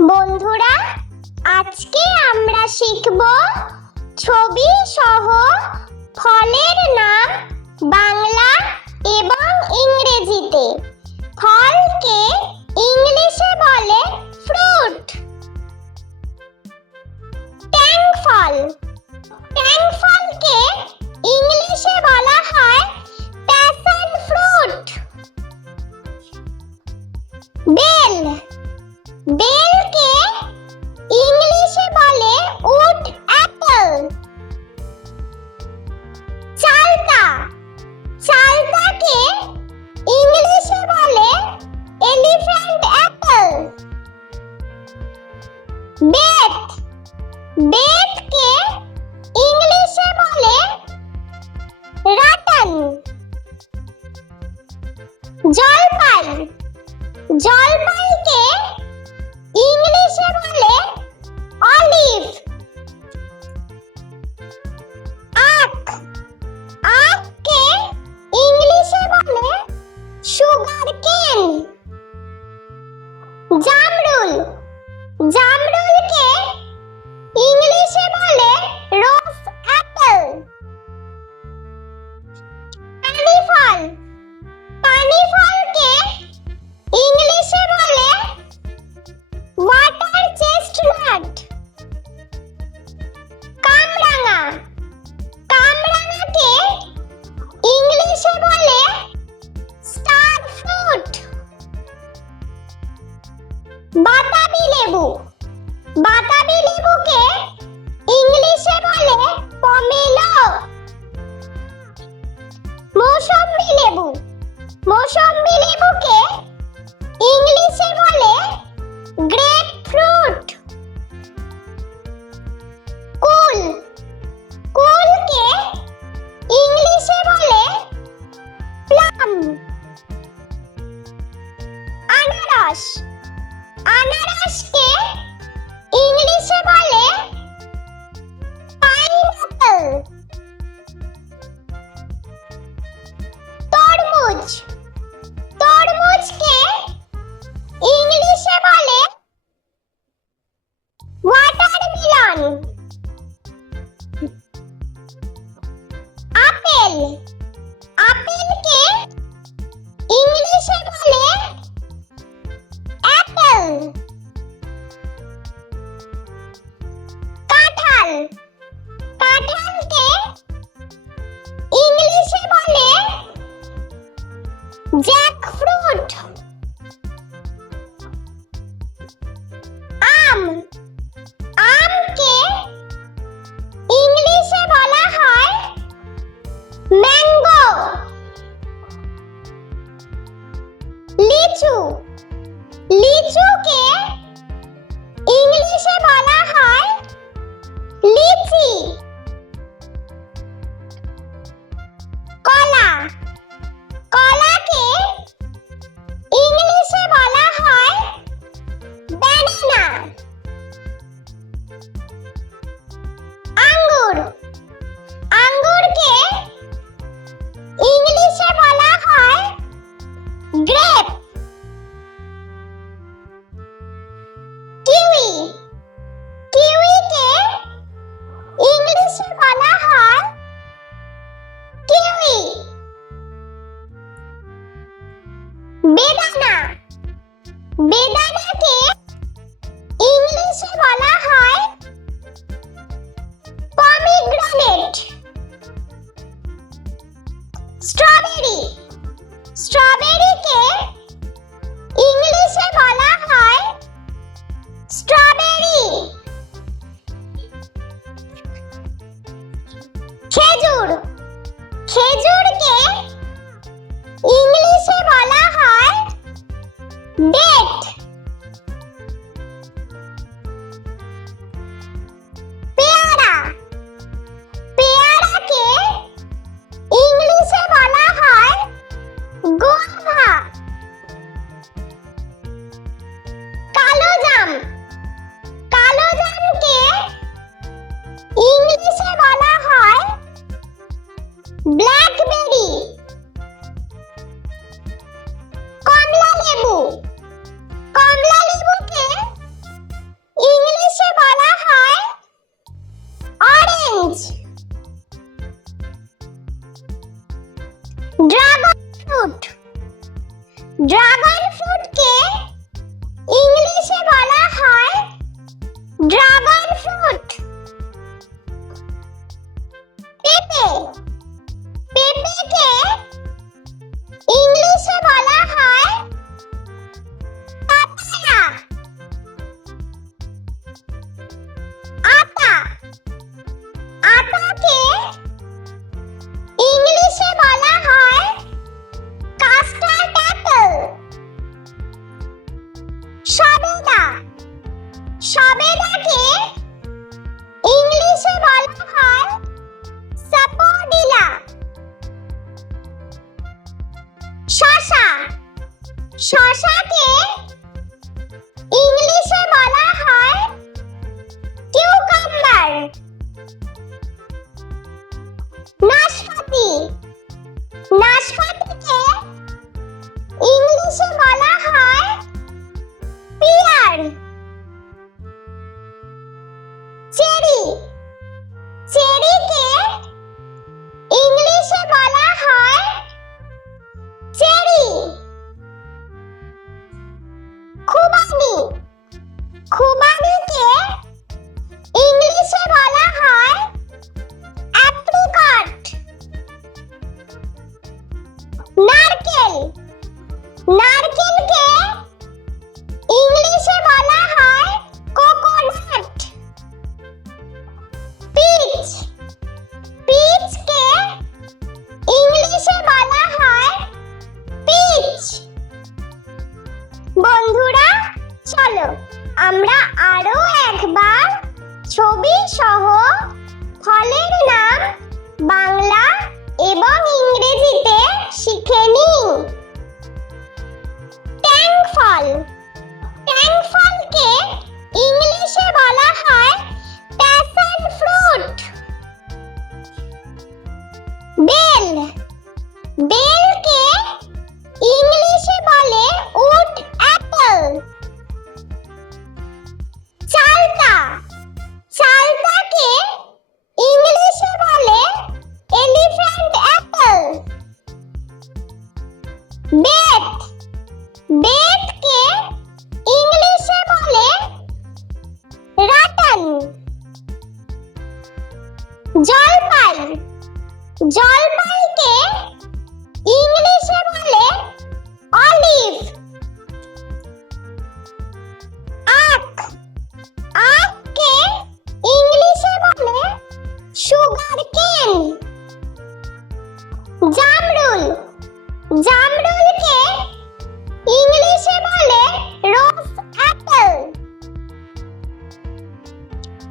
বন্ধুরা, আজকে আমরা শিখব ছবি সহ ফলের নাম বাংলা এবং ইংরেজিতে। ফলকে ইংলিশে বলে ফ্রুট। ট্যাং ফল। ট্যাং ফলকে ইংলিশে বলা হয় প্যাশন ফ্রুট। বেল। বেলকে ইংলিশে বলে উড অ্যাপল। চালতা। চালতাকে ইংলিশে বলে এলিফ্যান্ট অ্যাপল। বেত। বেতকে ইংলিশে বলে রাটন। জলপাই। জলপাইকে ইংলিশে বলে অলিভ। আখ। আখকে ইংলিশে বলে সুগার কেন। জামরুল। জামরুলকে ইংলিশে বলে রোজ অ্যাপল। পানি ফল। পানি ফলকে ইংলিশে বলে ওয়াটার চেস্টনাট। কামরাঙা। কামরাঙাকে ইংলিশে বলে স্টার ফ্রুট। বাতাবি লেবু। বাতাবি লেবুকে ইংলিশে বলে পমেলো। মৌসম্বি লেবু। মৌসম্বি লেবুকে ইংলিশে বলে গ্রেপ ফ্রুট। কুল। কুলকে ইংলিশে বলে প্লাম। আনারস। আনারসকে ইংলিশে বলে পাইনঅ্যাপল। তরমুজ। তরমুজকে ইংলিশে বলে ওয়াটারমেলন। আপেল। আপেলকে ইংলিশে বলে অ্যাপল। কাঁঠাল। কাঁঠালকে ইংলিশে বলে জ্যাকফ্রুট। আম। আমকে ইংলিশে বলা হয় ম্যাঙ্গো। লিচু। লিচুকে ইংলিশে বলা হয় লিচি। কলা। কলাকে ইংলিশে বলা হয় ব্যানানা। আঙ্গুর। আঙ্গুরকে ইংলিশে বলা হয় গ্রেপ। কিউই। কিউইকে ইংলিশে বলা হয় কিউই। বেদানা। বেদানাকে ইংলিশে বলা হয় পমিগ্রেনেট। স্ট্রবেরি। স্ট্রবেরিকে ইংলিশে বলা হয় স্ট্রবেরি। খেজুর। খেজুরকে ইংলিশে বলা হয় ডেট। পেয়ারা। পেয়ারাকে ইংলিশে বলা হয় গোয়াভা। কালোজাম। কালোজামকে ইংলিশে বলা হয় ব্ল্যাকবেরি। কমলা লেবু। ড্রাগন ফ্রুটকে ইংলিশে বলা হয় ড্রাগন ফ্রুট। পেঁপে, পেঁপেকে ইংলিশে বলা হয় পাপায়া। আতা, আতাকে ইংলিশে বলা হয় কাস্টার্ড অ্যাপল। সবেদা, সবেদাকে ইংলিশে বলা হয় সাপোডিলা। শসা, শসাকে ইংলিশে বলা হয় কিউকাম্বার। নাশপাতি, নাশপাতিকে ইংলিশে বলা হয় পিয়ার। চেরি, চেরিকে ইংলিশে বলা হয় চেরি। খুবানি, খুবানিকে ইংলিশে বলা হয় অ্যাপ্রিকট। নারকেল, নারকেলকে ইংলিশে বলা হয় কোকোনাট। পিচ, পিচকে ইংলিশে বলা হয় পিচ। বন্ধুরা, চলো আমরা আরো একবার ছবি সহ ফলের নাম বাংলা এবং ইংরেজিতে শিখে নিই। ট্যাং ফল, ট্যাং ফলকে ইংলিশে বলা হয় প্যাশন ফ্রুট। বেল, বেলকে ইংলিশে বলে উড অ্যাপল। চালতা, চালতাকে ইংলিশে বলে এলিফ্যান্ট অ্যাপল। বেত, বেতকে ইংলিশে বলে রাটন। জলপাই, জলপাইকে ইংলিশে বলে অলিভ। আখ, আখকে ইংলিশে বলে সুগার কেন। জামরুল, জামরুলকে ইংলিশে বলে রোজ অ্যাপল।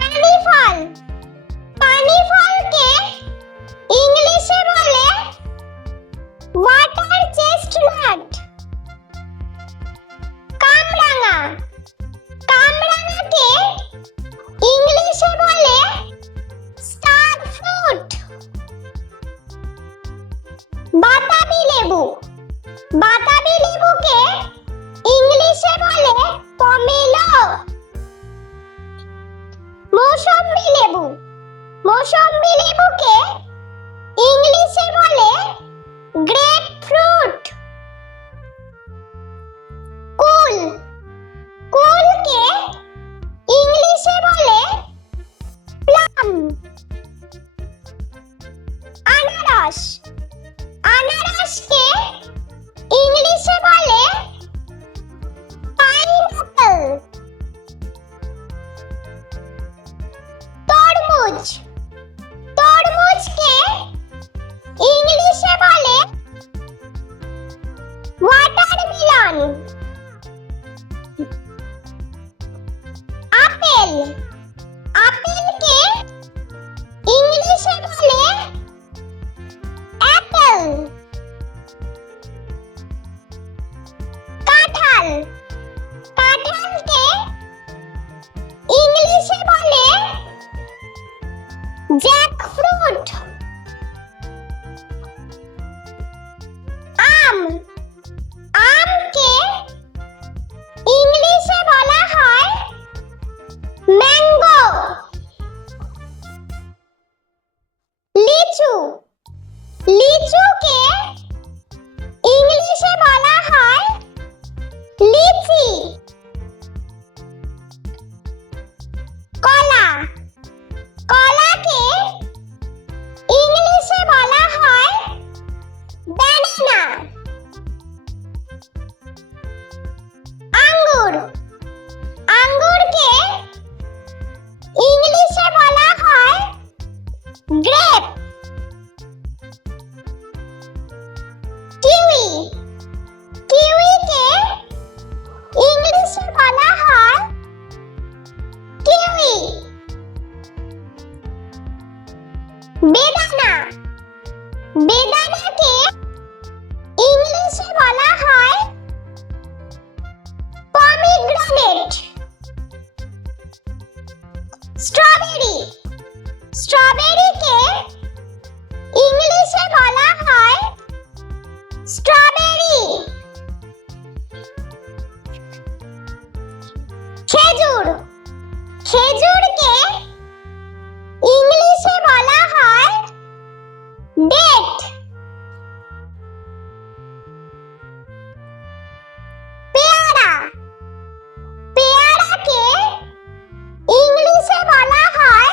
পানি ফল, পানি ফলকে ইংলিশে বলে ওয়াটার চেস্টনাট। কামরাঙা, কামরাঙাকে ইংলিশে বলে স্টার ফ্রুট। বাতাবি লেবু, বাতাবি লেবুকে ইংলিশে বলে পমেলো। মৌসম্বি লেবু, মৌসম্বি লেবুকে ইংলিশে বলে গ্রেপ ফ্রুট। কুল, কুলকে ইংলিশে বলে প্লাম। আনারস, আনারসকে ইংলিশে বলে পাইনঅ্যাপল। তরমুজ, তরমুজকে ইংলিশে বলে ওয়াটারমেলন। আপেল, আপেলকে ইংলিশে বলে অ্যাপল। কাঁঠাল, কাঁঠালকে ইংলিশে বলে জ্যাকফ্রুট। আম, আমকে ইংলিশে বলা হয় ম্যাঙ্গো। লিচু, লিচুকে ইংলিশে বলা হয় স্ট্রবেরি স্ট্রবেরিকে ইংলিশে বলা হয় স্ট্রবেরি। খেজুর খেজুরকে ইংলিশে বলা হয় ডেট। পেয়ারা পেয়ারাকে ইংলিশে বলা হয়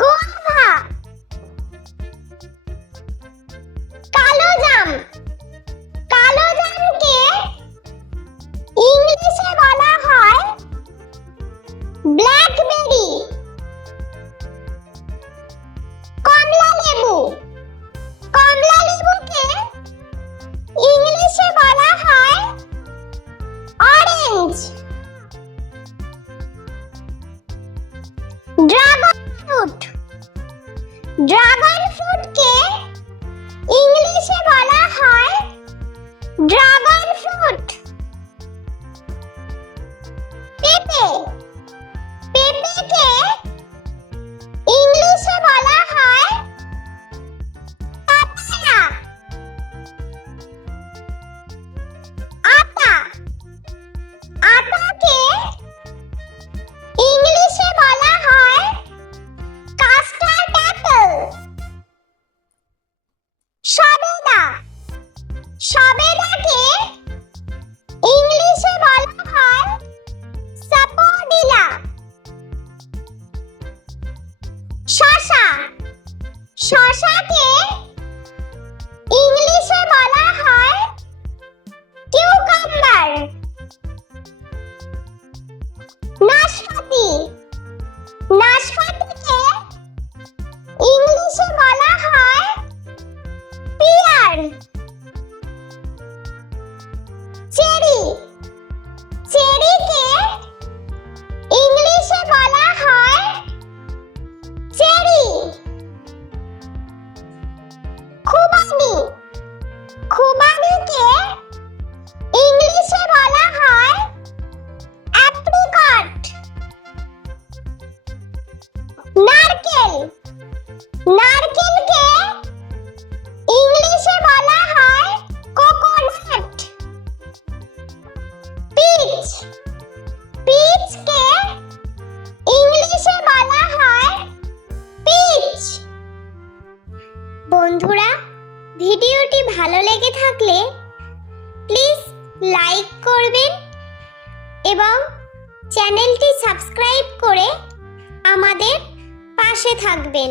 গোয়াভা। কালোজাম কালোজামকে ইংলিশে বলা হয় ব্ল্যাকবেরি। কমলা লেবুকে ইংলিশে বলা হয় অরেঞ্জ। ড্রাগন ফ্রুটকে ইংলিশে বলা হয় ড্রাগন ফ্রুট। পেঁপেকে ইংলিশে বলা হয় পাপায়া। আটাকে ইংলিশে বলা হয় কাস্টার্ড অ্যাপল। সবেদাকে ইংলিশে বলা হয় সাপোডিলা। শসাকে ইংলিশে বলা হয় কিউকাম্বার। নাশপাতিকে ইংলিশে বলা হয় পিয়ার। চেরিকে ইংলিশে বলা হয় চেরি। খুবানিকে ইংলিশে বলা হয় অ্যাপ্রিকট। নারকেলকে ইংলিশে বলা হয় কোকোনাট। পিচকে ইংলিশে বলা হয় পিচ। বন্ধুরা, ভিডিওটি ভালো লেগে থাকলে প্লিজ লাইক করবেন এবং চ্যানেলটি সাবস্ক্রাইব করে আমাদের পাশে থাকবেন।